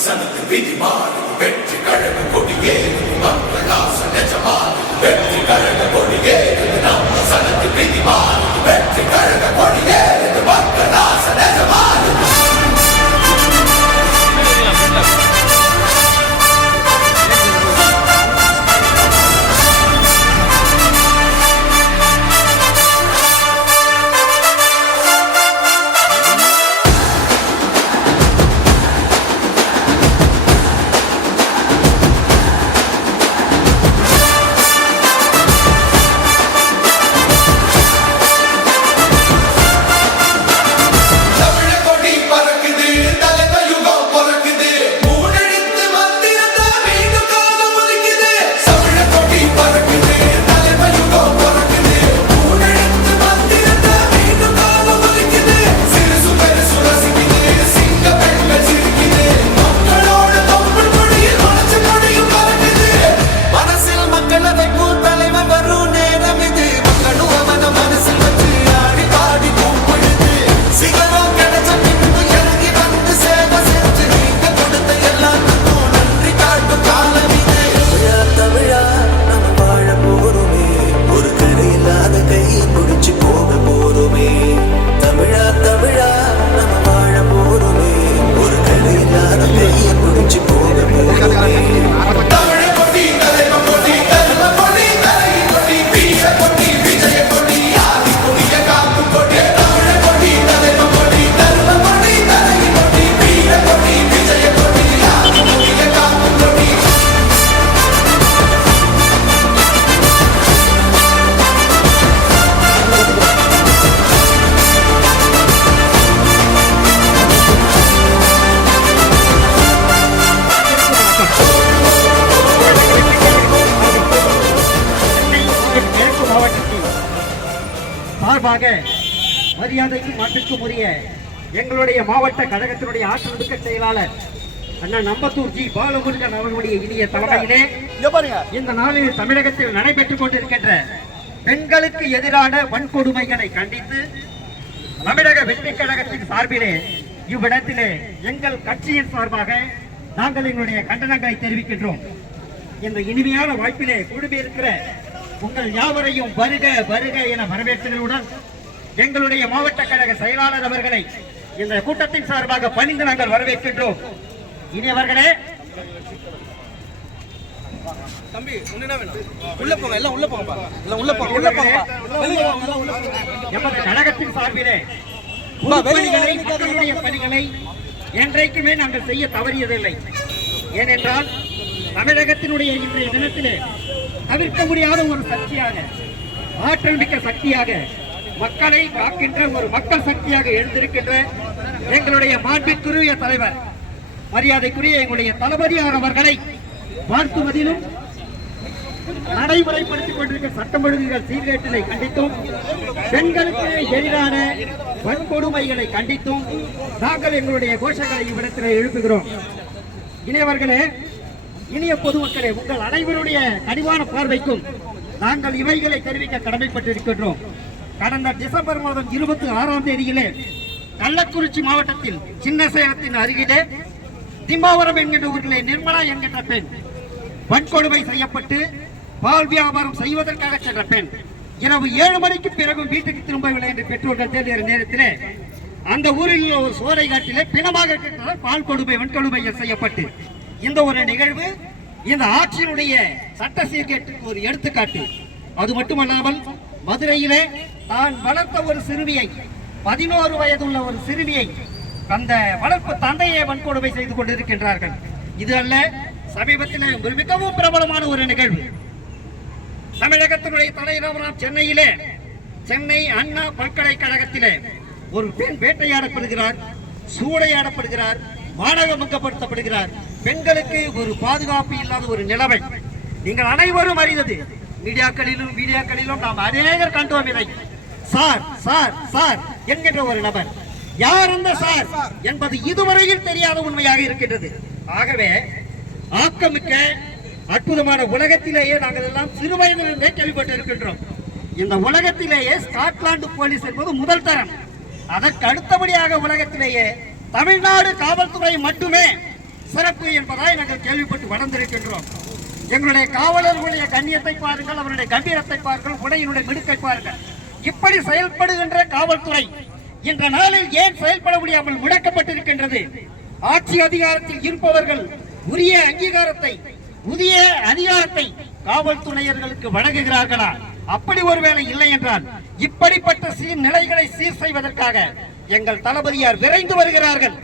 சனத்து விதி மாறி வெற்றி கழக கொடியே மக்களாச நெஜமாறி வெற்றி கழக கொடியே நம்ம சனத்து விதி மாறி வெற்றி கழக கொடியே கிழக்கு மாவட்டத்தில் சார்பாக மரியாதைக்கும் மாற்றுக்கும் உரிய எங்களுடைய மாவட்ட கழகத்தினுடைய ஆற்றல் மிக்க செயலாளர் அண்ணா நம்பத்தூர் ஜி பாலமுருகன் அவர்களுடைய இனிய தலைமையிலே இந்த நாளில் தமிழகத்தில் நடைபெற்றுக் கொண்டிருக்கின்ற பெண்களுக்கு எதிரான வன்கொடுமைகளை கண்டித்து தமிழக வெற்றி கழகத்தின் சார்பிலே இவ்விடத்திலே எங்கள் கட்சியின் சார்பாக நாங்கள் எங்களுடைய கண்டனங்களை தெரிவிக்கின்றோம். இந்த இனிமையான வாய்ப்பிலே குழுமியிருக்கிற உங்கள் யாவரையும் வருக வருக என வரவேற்றதுடன் எங்களுடைய மாவட்ட கழக செயலாளர் அவர்களை இந்த கூட்டத்தின் சார்பாக பணிந்து நாங்கள் வரவேற்கின்றோம். இனியவர்களே தம்பி ஒண்ணு என்ன வேணும்? உள்ள போங்க எல்லாம் உள்ள போங்கப்பா. எல்லாம் உள்ள போங்க உள்ள எல்லாம் உள்ள போங்க. எமது கழகத்தின் சார்பிலே. மக்களுடைய பணிகளை என்றைக்குமே நாங்கள் செய்ய தவறியதில்லை. ஏனென்றால் தமிழகத்தினுடைய இன்றைய தினத்திலே தவிர்க்க முடியாத ஒரு சக்தியாக ஆற்றல் மிக்க சக்தியாக மக்களை காக்கின்ற ஒரு மக்கள் சக்தியாக எழுந்திருக்கின்ற எங்களுடைய மாண்பிற்குரிய தலைவர் மரியாதைக்குரிய எங்களுடைய தளபதியார் அவர்களை வாழ்த்துவதிலும் நடைமுறைப்படுத்திக் கொண்டிருக்கிற சட்டம் ஒழுங்குகள் சீர்கேட்டினை கண்டித்தும் பெண்களுக்கு எதிரான வன்கொடுமைகளை கண்டித்தும் நாங்கள் எங்களுடைய கோஷங்களை இவ்விடத்தில் எழுப்புகிறோம். இளையவர்களே இனிய பொதுமக்களே உங்கள் அனைவருடைய கனிவான பார்வைக்கும் நாங்கள் இவைகளை தெரிவிக்க கடமைப்பட்டிருக்கின்றோம். கடந்த டிசம்பர் மாதம் இருபத்தி ஆறாம் தேதியிலே கள்ளக்குறிச்சி மாவட்டத்தில் சின்ன சேலத்தின் அருகிலே திம்பாவரம் என்கின்ற ஊரிலே நிர்மலா என்கின்ற பெண் வன்கொடுமை செய்யப்பட்டு பால் வியாபாரம் செய்வதற்காக சென்ற பெண். இரவு ஏழு மணிக்கு பிறகு வீட்டுக்கு திரும்பவில்லை என்று பெற்றோர்கள் தேடிய நேரத்திலே அந்த ஊரில் ஒரு சோலை காட்டிலே பிணமாக பால் கொடுமை வன்கொடுமை செய்யப்பட்டு இந்த ஒரு நிகழ்வு இந்த ஆட்சியினுடைய சட்ட சீர்கேட்டுக்கு ஒரு எடுத்துக்காட்டு. அது மட்டுமல்லாமல் மதுரையிலே தான் வளர்த்த ஒரு சிறுமியை பதினோரு வயதுள்ள ஒரு சிறுமியை அந்த வளர்ப்பு தந்தையை வன்கொடுமை செய்து கொண்டிருக்கின்றார்கள். இது அல்ல சமீபத்தில் ஒரு மிகவும் பிரபலமான ஒரு நிகழ்வு. தமிழகத்தினுடைய தலைநகரம் சென்னையிலே சென்னை அண்ணா பல்கலைக்கழகத்திலே ஒரு பெண் வேட்டையாடப்படுகிறார் சூடையாடப்படுகிறார் மாணவமுக்கப்படுத்தப்படுகிறார் பெண்களுக்கு ஒரு பாதுகாப்பு இல்லாத ஒரு நிலைமை. நீங்கள் அனைவரும் அறிந்தது மீடியாக்களிலும் மீடியாக்களிலும் நாம் அநேகர் கண்டோம் இதை. சார் சார் சார் என்கின்ற ஒரு நபர். யார் அந்த சார் என்பது இதுவரையில் தெரியாத உண்மையாக இருக்கின்றது. ஆகவே ஆக்கமிக்க அற்புதமான உலகத்திலேயே நாங்கள் எல்லாம் சிறு வயதிலிருந்தே கேள்விப்பட்டு இருக்கின்றோம் இந்த உலகத்திலேயே ஸ்காட்லாந்து போலீஸ் என்பது முதல் தரம். அதற்கு அடுத்தபடியாக உலகத்திலேயே தமிழ்நாடு காவல்துறை மட்டுமே சிறப்பு என்பதாய் நாங்கள் கேள்விப்பட்டு வளர்ந்திருக்கின்றோம். எங்களுடைய காவலர்களுடைய கண்ணியத்தை பாருங்கள் அவருடைய கம்பீரத்தை பாருங்கள் உடையினுடைய மிடுக்கை பாருங்கள். இப்படி செயல்படுகின்ற காவல்துறை இன்ற நாளில் ஏன் செயல்பட முடியாமல் முடக்கப்பட்டிருக்கின்றது? ஆட்சி அதிகாரத்தில் இருப்பவர்கள் உரிய அங்கீகாரத்தை புதிய அதிகாரத்தை காவல்துறையர்களுக்கு வழங்குகிறார்களா? அப்படி ஒருவேளை இல்லை என்றால் இப்படிப்பட்ட சீர் நிலைகளை சீர் செய்வதற்காக எங்கள் தளபதியார் விரைந்து வருகிறார்கள்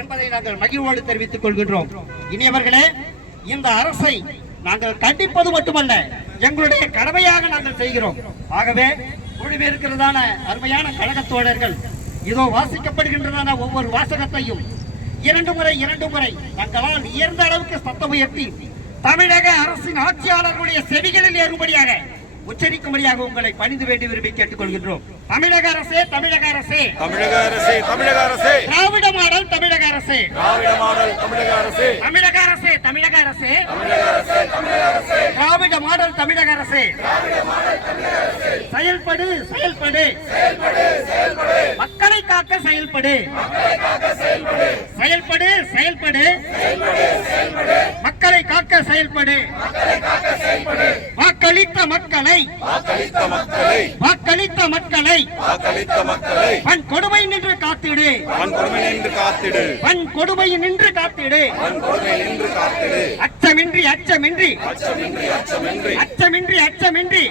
என்பதை நாங்கள் மகிழ்வோடு தெரிவித்துக் கொள்கின்றோம். இனியவர்களே இந்த அரசை நாங்கள் கண்டிப்பது மட்டுமல்ல எங்களுடைய கடமையாக நாங்கள் செய்கிறோம். ஆகவே குழுவிருக்கிறதான அருமையான கழகத்தோழர்கள் இதோ வாசிக்கப்படுகின்றதான ஒவ்வொரு வாசகத்தையும் இரண்டு முறை இரண்டு முறை தங்களால் உயர்ந்த அளவுக்கு சத்தம் உயர்த்தி தமிழக அரசின் ஆட்சியாளர்களுடைய செவிகளில் ஏறும்படியாக உச்சரிக்கும்படியாக உங்களை பணிந்து வேண்டி விரும்பி கேட்டுக்கொள்கின்றோம். தமிழக அரசே தமிழக அரசே. தமிழக அரசே தமிழக அரசே. திராவிட மாடல் தமிழக அரசே. திராவிட மாடல் தமிழக அரசே. தமிழக அரசே தமிழக அரசே. திராவிட மாடல் தமிழக அரசே. செயல்படு செயல்படு. மக்களை காக்க செயல்படு. செயல்படு. செயல்படு. மக்களை காக்க செயல்படு. வாக்களித்த மக்களை வாக்களித்த மக்களை வாக்களித்த மக்களை வாக்களித்த மக்களை பண் கொடுமை நின்று காத்திடு. வன்கொடுமை நின்று காத்திடு. பண் கொடுமை நின்று காத்திடு. வன்கொடுமை நின்று காத்திடு. அச்சமின்றி அச்சமின்றி. அச்சமின்றி அச்சமின்றி.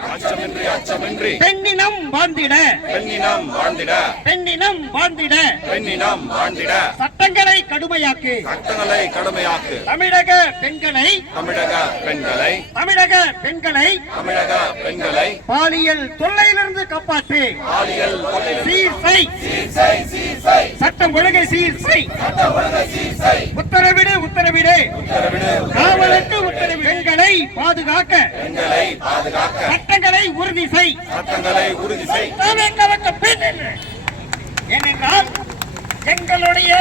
பெண்ணினம் வாழ்ந்திட. பெண்ணினம் வாழ்ந்திட. பெண்ணினம் வாழ்ந்திட. பெண்ணினம் வாழ்ந்திட. சட்டங்களை கடுமையாக்கு. சட்டங்களை கடுமையாக்கு. தமிழக பெண்களை. தமிழக பெண்களை. தமிழக பெண்களை. தமிழக பெண்களை. பாலியல் தொல்லையிலிருந்து காப்பாற்று. பாலியல் சீர்சை. சட்டம் ஒழுங்கை சீர்சை. உத்தரவிடு உத்தரவிடு. காவல் உத்தரவு பெண்களை பாதுகாக்க. பெண்களை பாதுகாக்க. சட்டங்களை உறுதி செய். சட்டங்களை உறுதி செய். பெண். ஏனென்றால் எங்களுடைய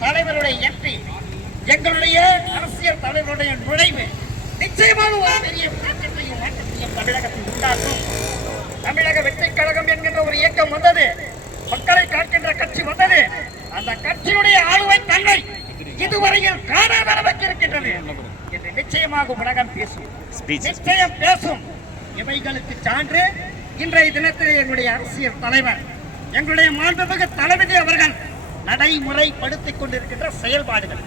தலைவருடைய எம்பி எங்களுடைய அரசியல் தலைவருடைய நுழைவு நிச்சயமாக ஒரு பெரிய மாற்றத்தையும் மாற்றத்தையும் தமிழகத்தில் உண்டாக்கும். தமிழக வெற்றிக் கழகம் என்கின்ற ஒரு இயக்கம் வந்தது. மக்களை காக்கின்ற கட்சி வந்தது. அந்த கட்சியுடைய ஆளுமை தன்மை இதுவரையில் காணாத அளவுக்கு இருக்கின்றது என்று நிச்சயமாக உலகம் பேசும் நிச்சயம் பேசும். இவைகளுக்கு சான்று இன்றைய தினத்தில் எங்களுடைய அரசியல் தலைவர் எங்களுடைய மாண்புமிகு தளபதி அவர்கள் நடைமுறைப்படுத்திக் கொண்டிருக்கின்ற செயல்பாடுகள்.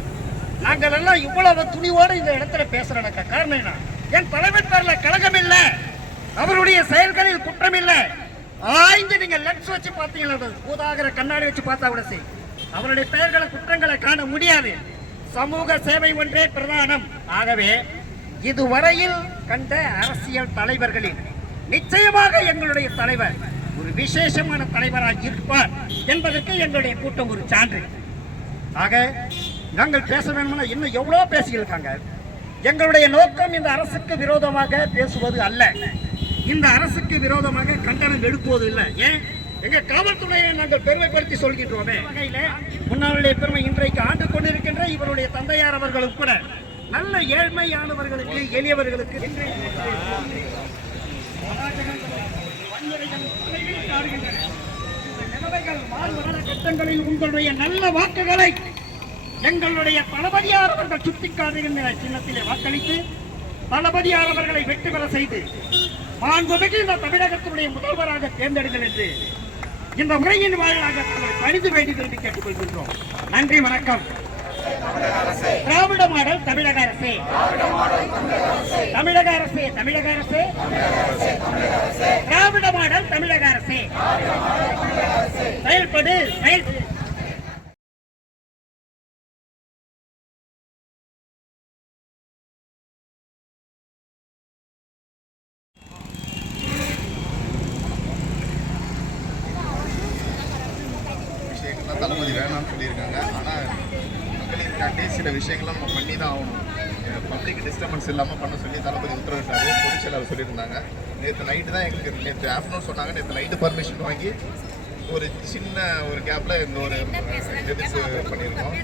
நாங்கள் எல்லாம் இவ்வளவு துணிவோடு இந்த இடத்துல பேசுறோம் காரணம் என்ன? என் தலைவர் பேர்ல கழகம் இல்ல. அவருடைய செயல்களில் குற்றம் இல்ல. ஆய்ந்து நீங்க லென்ஸ் வச்சு பார்த்தீங்கன்னா பூதாகர கண்ணாடி வச்சு பார்த்தா கூட சரி. அவருடைய பெயர்களை குற்றங்களை காண முடியாது. சமூக சேவை ஒன்றே பிரதானம். ஆகவே இதுவரையில் கண்ட அரசியல் தலைவர்களில் நிச்சயமாக எங்களுடைய தலைவர் ஒரு விசேஷமான தலைவராக இருப்பார் என்பதற்கு எங்களுடைய கூட்டம் ஒரு சான்று. ஆக நாங்கள் பேச வேணும்னா இன்னும் எவ்வளோ பேசியிருக்காங்க? எங்களுடைய நோக்கம் இந்த அரசுக்கு விரோதமாக பேசுவது அல்ல. இந்த அரசுக்கு விரோதமாக கண்டனம் எழுப்புவது இல்லை. ஏன்? எங்க காவல்துறையை நாங்கள் பெருமைப்படுத்தி சொல்கின்றோமே. வகையில முன்னாளுடைய பெருமை இன்றைக்கு ஆண்டு கொண்டிருக்கின்ற இவருடைய தந்தையார் அவர்களும் கூட நல்ல ஏழ்மையானவர்களுக்கு எளியவர்களுக்கு. இந்த கட்டங்களில் உங்களுடைய நல்ல வாக்குகளை எங்களுடைய தளபதியார் அவர்கள் சுட்டிக்காட்டுகின்ற சின்னத்திலே வாக்களித்து தளபதியார் அவர்களை வெற்றி பெற செய்து மாண்புமிகு இந்த தமிழகத்தினுடைய முதல்வராக தேர்ந்தெடுங்கள் என்று இந்த முறையின் வாயிலாக தங்களை பணிந்து வேண்டி விரும்பி கேட்டுக்கொள்கின்றோம். நன்றி வணக்கம். திராவிட மாடல் தமிழக அரசு. தமிழக அரசு தமிழக அரசு. திராவிட மாடல் தமிழக அரசு. செயல்படு செயல் தளபதி வேணாம்னு சொல்லியிருக்காங்க. சில விஷயங்கள்லாம் நம்ம பண்ணி தான் ஆகணும் பப்ளிக் டிஸ்டர்பன்ஸ் இல்லாமல் பண்ண சொல்லி தளபதி உத்தரவிட்டாரு பொதுச் அவர் சொல்லியிருந்தாங்க. நேற்று நைட்டு தான் எங்களுக்கு நேற்று ஆஃப்டர்நூன் சொன்னாங்க. நேற்று நைட்டு பர்மிஷன் வாங்கி ஒரு சின்ன ஒரு கேப்பில் இந்த ஒரு எதிர்ப்பு பண்ணியிருக்கோம்.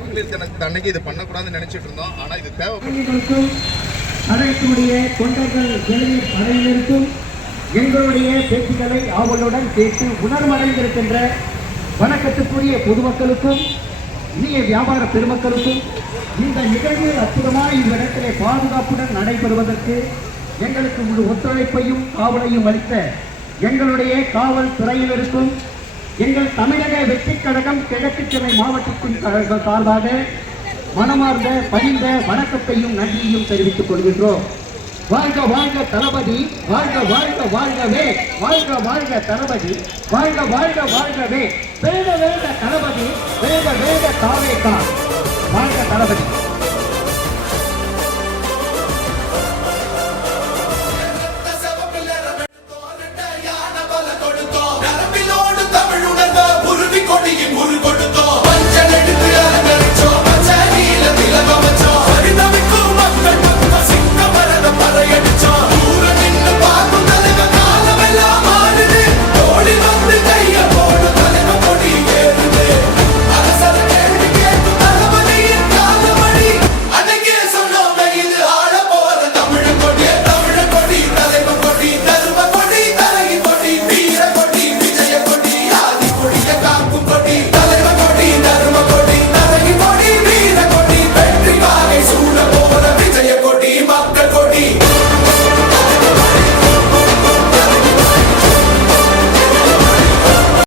மகளிர் தினத்து அன்னைக்கு இது பண்ணக்கூடாதுன்னு நினச்சிட்டு இருந்தோம். ஆனால் இது தேவைப்படும் அனைத்துடைய அதற்குடைய தொண்டர்கள் இளைஞர் அனைவருக்கும் எங்களுடைய பேச்சுக்களை ஆவலுடன் கேட்டு உணர்வடைந்திருக்கின்ற வணக்கத்துக்குரிய பொதுமக்களுக்கும் இனிய வியாபார பெருமக்களுக்கும் இந்த நிகழ்வு அற்புதமாய் இவ்விடத்திலே பாதுகாப்புடன் நடைபெறுவதற்கு எங்களுக்கு முழு ஒத்துழைப்பையும் காவலையும் அளித்த எங்களுடைய காவல் துறையினருக்கும் எங்கள் தமிழக வெற்றிக் கழகம் கிழக்கு சென்னை மாவட்டத்தின் சார்பாக மனமார்ந்த பணிந்த வணக்கத்தையும் நன்றியையும் தெரிவித்துக் கொள்கின்றோம். வாழ்க வாழ்க தளபதி வாழ்க வாழ்க வாழ்கவே வாழ்க வாழ்க தளபதி வாழ்க வாழ்க வாழ்கவே. வேத வேத தளபதி வேத வேத தாவேக்கா. வாழ்க தளபதி.